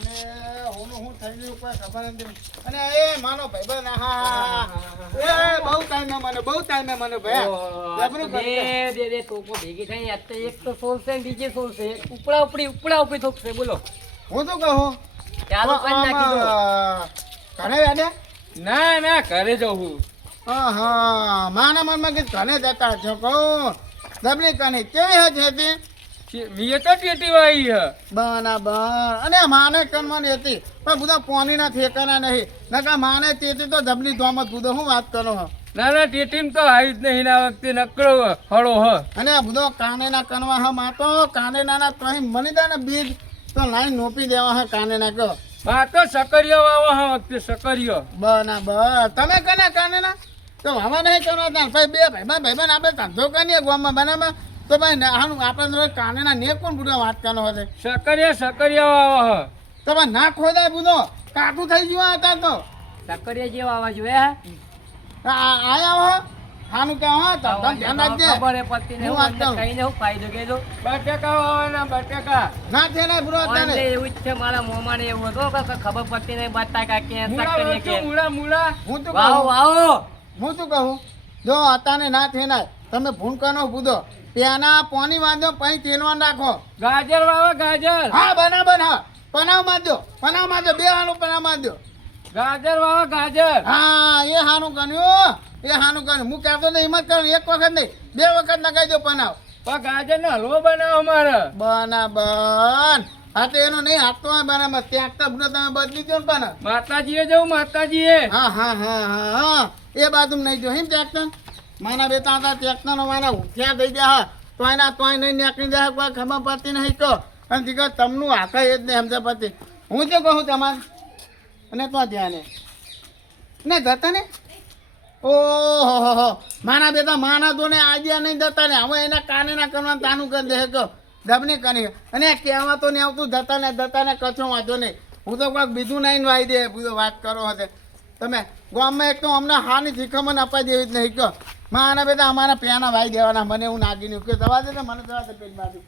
અને હું થઈ ગયું કોઈ ખબર નથી. અને એ માનો ભાઈબંધ એ બહુ ટાઈમે મને ભાઈ દે ટોકો ભેગી થઈ આજ તો એક તો સોલ છે ને બીજે સોલ છે ઉપડા ઉપડી થોકશે બોલો હું તો કહું ચાલો કરી નાખી દો ઘરે વેડે ના ઘરે જવું હા માના મનમાં કે ઘરે જતા છો કહું દબલી કની કેવી હતી વીએ તો ટેટી વાઈ હ બરાબર અને માને કનવાની હતી પણ બધા પોનીના ઠેકાના નહીં નકા માને તેથી તો જબલી ધોમત બુધો હું વાત કરો હો ના ટેટીમ તો આવી જ નહીં ના વખતે નકરો હળો હ અને આ બધો કાનેના કનવા હ માતો કાનેના કहीं મની દે ને બીજ તો લાઈન નોપી દેવા હ કાનેના કહો હા તો સકરિયો વાવો હ વખતે સકરિયો બરાબર તમે કના કાનેના તો આમાં નહીં કરવા તા ભાઈ બે ભાઈબંધ આપણે ધંધો કરીએ ગામમાં બનાવમાં તો ભાઈ આનું આપણે કાનેના ને કોણ બુધો વાત કરવાનો હતો સકરિયો વાવો હ તો ભાઈ ના ખોદાય બુધો કાકું થઈ ગયું હતા તો સકરિયા જેવા આવા જોઈએ આયા હો ખાનું કે હા તો ધ્યાન રાખજે ખબર હે પતિ ને હું વાત કરું. કઈને હું ફાયદો કેજો બટેકા વાવાના બટેકા ના છે ને બુરો ઓલે તને એવું જ છે મારા મોમાને એવું હતું કે ખબર પડતી નહીં બટાકા કે સકરિયા કે મૂળા હું તો વાવો કહું વાવો હું શું કહું જો અતાને ના થેનાય તમે ભૂન કરનો બુધો પેના પોની વાંધો પછી તેલવા નાખો ગાજર વાવો ગાજર હા બરાબર હા પનાવ માંજો બે હાનું પનાવ માંજો ગાજર વાવો ગાજર હા એ હાનું કર્યું હું કહેતો ને હિંમત કરું એક વખત નહીં બે વખત નખાઈ દો પનાવ પણ ગાજર નો હલવો બનાવો મારે બરાબર હા તો એનો નહીં હાથ તો બરાબર ત્યાં તો બધો તમે બદલી દો ને પણ માતાજીએ જવું માતાજીએ હા એ બાજુ નહીં જો હિમ ટ્રેક્ટર માના બેટા હતા ટ્રેક્ટરનો મારા ઉઠ્યા થઈ ગયા તો એના તોય નહીં નીકળી જાય કોઈ ખબર પડતી નહીં કહો અને દીકરો તમનું આખા એ જ નહીં સમજ પડતી હું શું કહું તમારે અને તો ધ્યાને ને જતા ને ઓહો માના બેટા માના તો ને આજે નહીં જતા ને હવે એના કાને ના કરવાનું તાનું કરી દે કહો જબની કરી અને કહેવા તો નહીં આવતું જતા ને કચ્છો વાંચો નહીં હું તો કોઈક બીજું નહીં વાઈ દે બધું વાત કરો હતે તમે ગામમાં એક તો અમને હાની શીખમણ અપાઈ દેવી જ નહીં કહો માના બેટા અમારા પ્યાના ભાઈ દેવાના મને એવું નાખી કે દવા દે મને દવા દે પેટ બાજુ